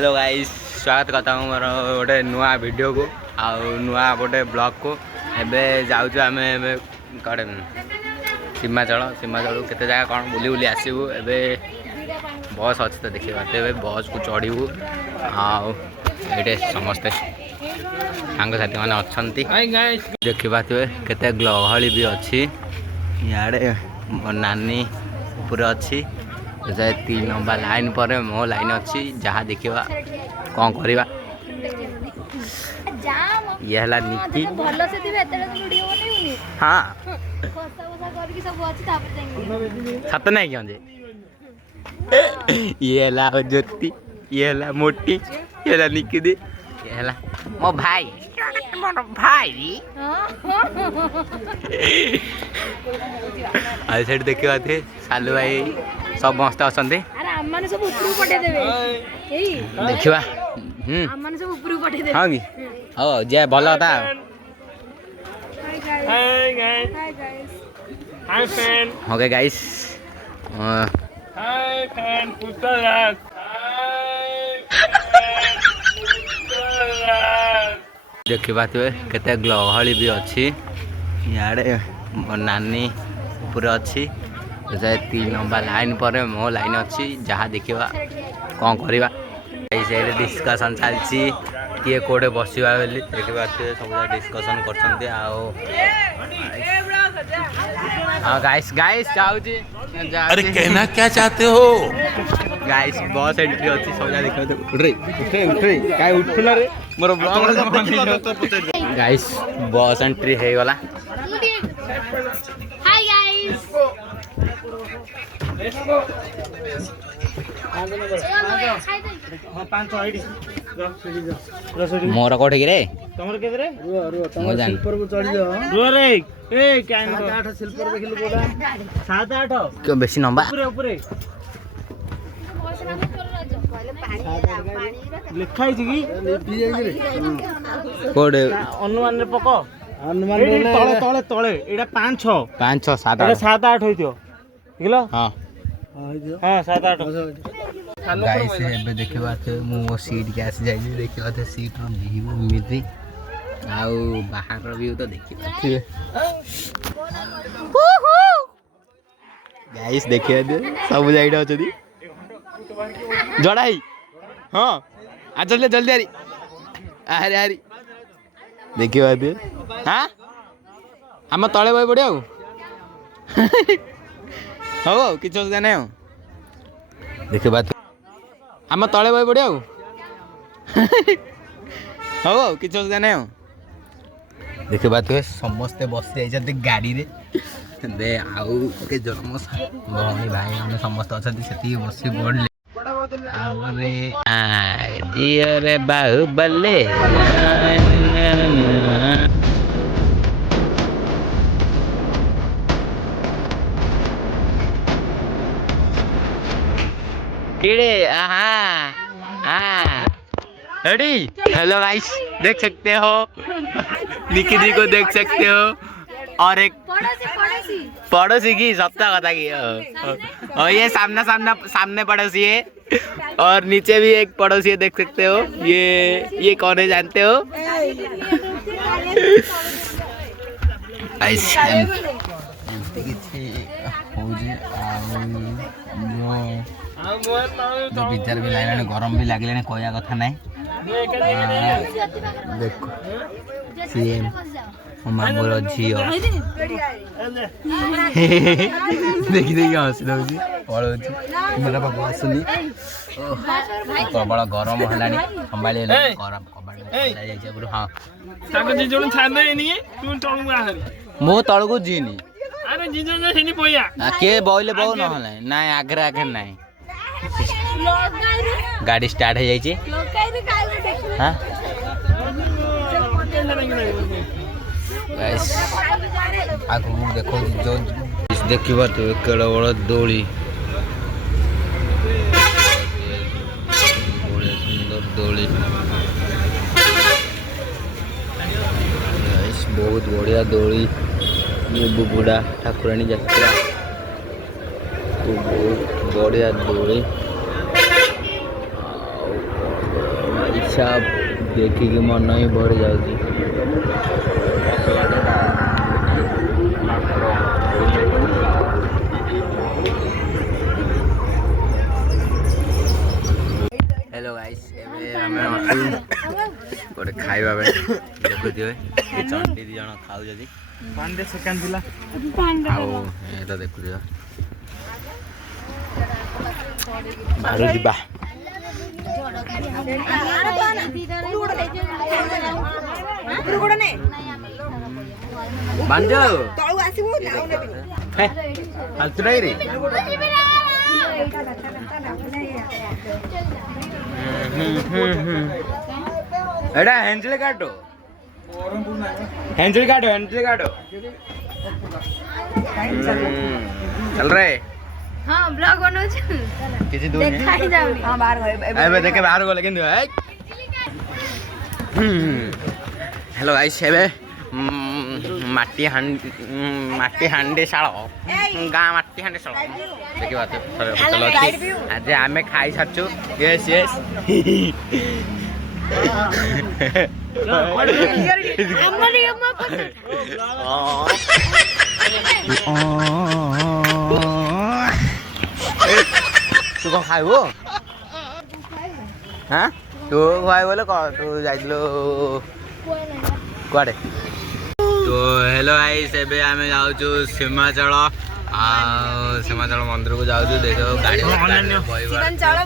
Hello guys, स्वागत करता हूँ मोर गोटे नुआ वीडियो को आउ नुआ गोटे ब्लॉग को। एबे जाऊँ आम कड़े सीमाचल केते जगह कौन बुली बुली आसबू। एबे बस अच्छी तो देखा तेरे बस को चढ़ू आटे समस्ते सांगसाथी मैंने अच्छा देखिए केते गहली भी अच्छी। इे नानी पूरे अच्छी तीन लंबा लाइन पर मो लाइन अच्छी जहाँ देखा कौन करवा। ये है निकी हाँ सत नहीं क्यों ये है ज्योति, ये है मोटी, ये है निकी दी, ये है मो भाई मोर भाई आई देखा थे सालू भाई सब मस्त अच्छा देखा हाँ कि हाँ जे भल था। ओके गाइस देखा केते गहली भी अच्छी। इे नानी पूरे अच्छी तीन लंबा लाइन पर मो लाइन अच्छी जहाँ देखा कौन करवा। डिस्कसन चलती किए कोड़े बसवा बोली देखा सब डिस्कसन कर। गाइस गाइस जाऊँगी अरे कहना क्या चाहते हो गाइस बस एंट्री अच्छी सब देखा क्या उठला रे मोर गाइस बस एंट्री हो गला। हाय गाइस मोर कोठे रे तमर के रे मो जान स्लीपर को चढ़ी जाओ रुआ रे ए क्या 7-8 स्लीपर देखिलु कोडा 7-8 क्यों बेसी नंबा ऊपर ऊपर लिखा है जी लिपि जाई रे कोडे अनुमान रे पको अनुमान रे तळे तळे तळे एडा 5-6 7 एडा 7-8 होइतो देखलो हां हां 7-8 गाइस एबे देखबा मो सीट के आसी जाई देखबा सीट रो व्यू मिली आउ बाहर रो व्यू तो देखबा गाइस देखिए सब जाइड अछदी जड़ाई हां आ जल्दी जल्दी आरी अरे अरे देखिबा हां हम तळे बई पड़े हो किछ असुविधा नहीं देखिबा हम तले बई पड़े हो किछ असुविधा नहीं देखिबा समस्ते बसी जाइछथि गाड़ी रे दे आउ के जन्म भौणी भाई हम समस्त अछथि सेति बसी पड़ले अरे दियो रे बाहुबले कीड़े रेडी। हेलो गाइस देख सकते हो निकी दी को देख सकते हो और एक पड़ोसी की सप्ताह कथा की और ये सामने पड़ोसी है और नीचे भी एक पड़ोसी है देख सकते हो। ये कौन है जानते हो? जो भीतर भी लगे गरम भी लगे कहया कथा ना देखो सीएम मामूर झील देखी देखी हसी दूसरी पड़ोची मेरा पाक आसुनी प्रबल गरम है संभाली गरम हाँ मो तल को जीनी के बइले बहु ना आगे आगे ना गाड़ी स्टार्ट हो जाइए। हाँ आगु देखो जो देखा तो केड़ा बड़ा दोली बड़े सुंदर दोली बहुत बढ़िया दोली ये बुबुड़ा ठाकुराणी यात्रा तो बहुत बढ़िया दोली सब देखिए मन ही भर जाऊँगी। हेलो गाइस गोटे खाଇବା ପାଇଁ ଦେଖୁଥିବେ ଏ ଚଣ୍ଡୀ ଦି ଜଣ ଖାଉଛନ୍ତି। पांडे सेकंड दिला ଆଉ ଏ ତ ଦେଖୁଥିବ ବାହାରୁ ଯିବା। ବାନ୍ଧ ହାତୁରାଇରେ एडा हैंडल काटो हैंडल काटो चल रहे हाँ ब्लॉग बनाऊ किसी दूर नहीं देखाई जाऊनी हां बाहर गए अबे देखे बाहर गले केंदो है। हेलो गाइस एबे माटी हांडे शाल गाँ माटी हांडे शाल देखिए बात चलो आज आमे खाई सारछु। यस यस हमारी अम्मा को तू कौन खाइबो हाँ तू खाइ बोले तू जाइलो कुआडे। तो हेलो गाइस एबे आमे जाउछु सीमाचल आ सीमाचल मंदिर को जाउछु। देखो गाड़ी